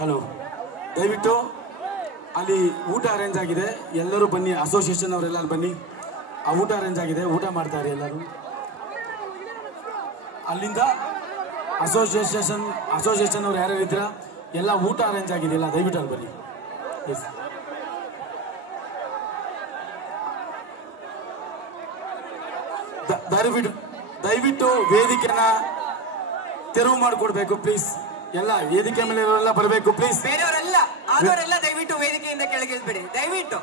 Hello, ದಯವಿಟ್ಟು ಅಲ್ಲಿ ಊಟ ಅರೇಂಜ್ ಆಗಿದೆ, ಎಲ್ಲರೂ ಬನ್ನಿ. ಅಸೋಸಿಯೇಷನ್ ಅವರೆಲ್ಲ ಬನ್ನಿ. ಆ ಊಟ ಅರೇಂಜ್ ಆಗಿದೆ, ಊಟ ಮಾಡ್ತಾರೆ ಎಲ್ಲರೂ. ಅಲ್ಲಿಂದ ಅಸೋಸಿಯೇಷನ್ ಅವ್ರು ಯಾರ್ಯಾರು ಇದ್ದೀರಾ ಎಲ್ಲ ಊಟ ಅರೇಂಜ್ ಆಗಿದೆಯಲ್ಲ, ದಯವಿಟ್ಟು ಅಲ್ಲಿ ಬನ್ನಿ. ಎಸ್, ದಯವಿಟ್ಟು ವೇದಿಕೆನ ತೆರವು ಮಾಡಿಕೊಡ್ಬೇಕು ಪ್ಲೀಸ್. ಎಲ್ಲ ವೇದಿಕೆ ಮೇಲೆ ಇರೋರೆಲ್ಲ ಬರಬೇಕು ಪ್ಲೀಸ್. ಬೇರೆಯವರೆಲ್ಲ ದಯವಿಟ್ಟು ವೇದಿಕೆಯಿಂದ ಕೆಳಗಿಳಿದ್ಬಿಡಿ ದಯವಿಟ್ಟು.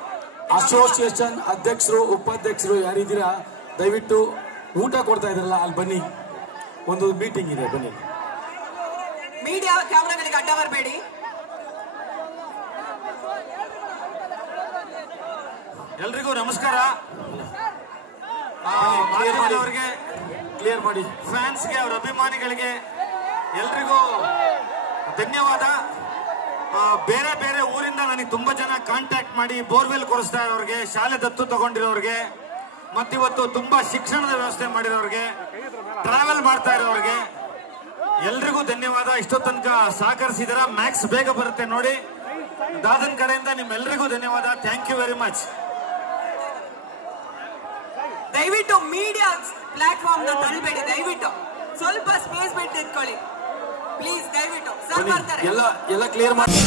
ಅಸೋಸಿಯೇಷನ್ ಅಧ್ಯಕ್ಷರು ಉಪಾಧ್ಯಕ್ಷರು ಯಾರಿದ್ದೀರಾ ದಯವಿಟ್ಟು ಊಟ ಕೊಡ್ತಾ ಇದ್ರಲ್ಲ ಅಲ್ಲಿ ಬನ್ನಿ, ಒಂದು ಮೀಟಿಂಗ್ ಇದೆ, ಬನ್ನಿ. ಮೀಡಿಯಾ ಕ್ಯಾಮ್ರಾಗಳಿಗೆ ಅಡ್ಡ ಬರಬೇಡಿ. ಎಲ್ರಿಗೂ ನಮಸ್ಕಾರ. ಕ್ಲಿಯರ್ ಮಾಡಿ. ಫ್ಯಾನ್ಸ್ಗೆ, ಅವರ ಅಭಿಮಾನಿಗಳಿಗೆ ಎಲ್ರಿಗೂ ಧನ್ಯವಾದ. ಬೇರೆ ಬೇರೆ ಊರಿಂದ ನನಗೆ ತುಂಬಾ ಜನ ಕಾಂಟ್ಯಾಕ್ಟ್ ಮಾಡಿ ಬೋರ್ವೆಲ್ ಕೊಡಿಸ್ತಾ ಇರೋರಿಗೆ, ಶಾಲೆ ದತ್ತು ತಗೊಂಡಿರೋರಿಗೆ, ಮತ್ತಿವತ್ತು ತುಂಬಾ ಶಿಕ್ಷಣದ ವ್ಯವಸ್ಥೆ ಮಾಡಿರೋರಿಗೆ, ಟ್ರಾವೆಲ್ ಮಾಡ್ತಾ ಇರೋರಿಗೆ ಎಲ್ರಿಗೂ ಧನ್ಯವಾದ. ಇಷ್ಟೋ ತನಕ ಸಹಕರಿಸಿದಾರ. ಮ್ಯಾಕ್ಸ್ ಬೇಗ ಬರುತ್ತೆ ನೋಡಿ. ದಾದನ್ ಕಡೆಯಿಂದ ನಿಮ್ಮೆಲ್ಲರಿಗೂ ಧನ್ಯವಾದ. Thank you very much. ದಯವಿಟ್ಟು ಮೀಡಿಯಾ ಪ್ಲಾಟ್ಫಾರ್ಮ್ ನ ತಳ್ಳಬೇಡಿ. ದಯವಿಟ್ಟು ಸ್ವಲ್ಪ ಸ್ಪೇಸ್ ಬಿಟ್ಟು ಇಟ್ಕೊಳ್ಳಿ ಪ್ಲೀಸ್. ದಯವಿಟ್ಟು ಸರ್ ಬರ್ತಾರೆ. ಎಲ್ಲ ಕ್ಲಿಯರ್ ಮಾಡಿ.